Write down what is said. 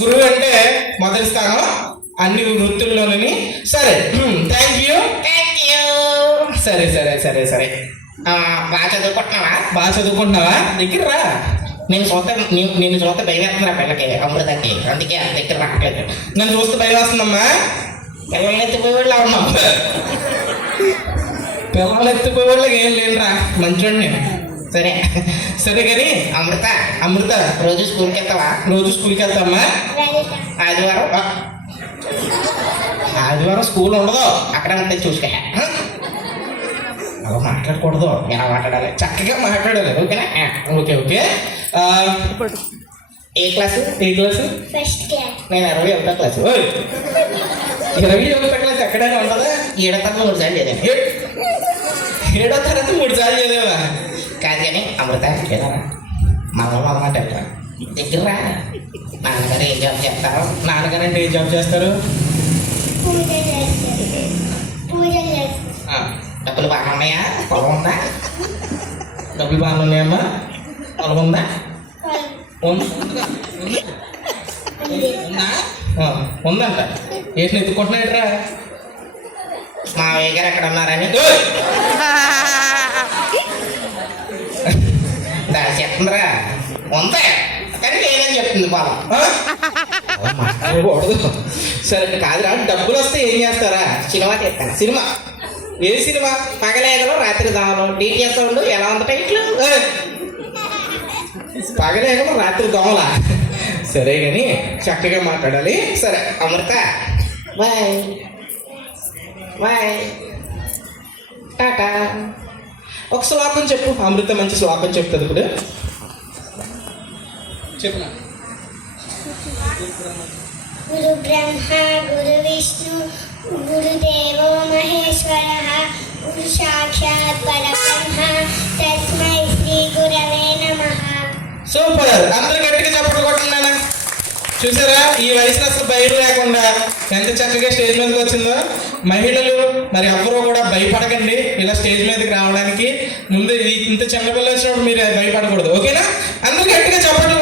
గురువు అంటే మొదటి స్థానం అన్ని వృత్తుల్లోని. సరే, థ్యాంక్ యూ. సరే సరే సరే సరే, బాగా చదువుకుంటున్నావా? బాగా చదువుకుంటున్నావా? దగ్గర రా. నేను చూస్తే భయం వేస్తున్నా పిల్లకి, అమృతకి, అందుకే దగ్గర రావట్లేదు. నన్ను చూస్తే భయం వేస్తుందమ్మా. పిల్లల్ని ఎత్తిపోయి వాళ్ళు ఉన్నాం. పిల్లలు ఎత్తిపోయే వాళ్ళకి ఏం లేదురా, మంచోడిని. సరే సరే కానీ అమృత, అమృత రోజు స్కూల్కి వెళ్తావా? రోజు స్కూల్కి వెళ్తామ్మా. ఆదివారం ఆదివారం స్కూల్ ఉండదు, అక్కడ ఉంటే చూసుకో. అలా మాట్లాడకూడదు, ఎలా మాట్లాడాలి? చక్కగా మాట్లాడాలి. ఓకేనా? Okay okay. ఏ క్లాసు? ఏ క్లాసు? First class. నేను 21వ క్లాసు. 21వ క్లాస్ ఎక్కడైనా ఉండదా? 7వ తరగతి 3 సార్లు చదివాను. 7వ తరగతి 3 సార్లు చదివావా? కాదు కానీ అమృత ఎలా మొదలమాట దగ్గర నాన్నగారు ఏం జాబ్ చేస్తారు? నాన్నగారు అంటే ఏ జాబ్ చేస్తారు? డబ్బులు బాగా ఉన్నాయా? పొలం ఉందా? డబ్బులు బాగా ఉన్నాయమ్మా. పొలం ఉందా? ఉందంట. ఏంటి ఎత్తుకుంటున్నాయట్రా? మావయ్య గారు ఎక్కడ ఉన్నారని దాని చెప్తుందిరా. ఉందా కానీ లేదని చెప్తుంది పొలం. సరే కాదురా, డబ్బులు వస్తే ఏం చేస్తారా? సినిమా తీస్తాను. సినిమా? ఏ సినిమా? పగలేగలు రాత్రి దావలు డీటెయిల్స్ ఉండు. ఎలా ఉంది టైట్లు? పగలేగలు రాత్రి దోమల. సరే కానీ చక్కగా మాట్లాడాలి. సరే అమృత, బాయ్ బాయ్, టాటా. ఒక శ్లోకం చెప్పు. అమృత మంచి శ్లోకం చెప్తుంది ఇప్పుడు. చెప్పు. గురు బ్రహ్మ గురు విష్ణు గురుదేవో మహేశ్వర గురు సాక్షాత్ పరబ్రహ్మ తస్మై శ్రీ గురవే నమః. సూపర్. అందరు గట్టిగా చప్పట్లు కొట్టండి. చూసారా, ఈ వయసులో అసలు భయం లేకుండా ఎంత చక్కగా స్టేజ్ మీదకి వచ్చిందో. మహిళలు మరి ఎవరో కూడా భయపడకండి ఇలా స్టేజ్ మీదకి రావడానికి. ముందు ఇంత చిన్న పిల్లలు వచ్చినప్పుడు మీరు భయపడకూడదు. ఓకేనా? అందరు గట్టిగా చప్పట్లు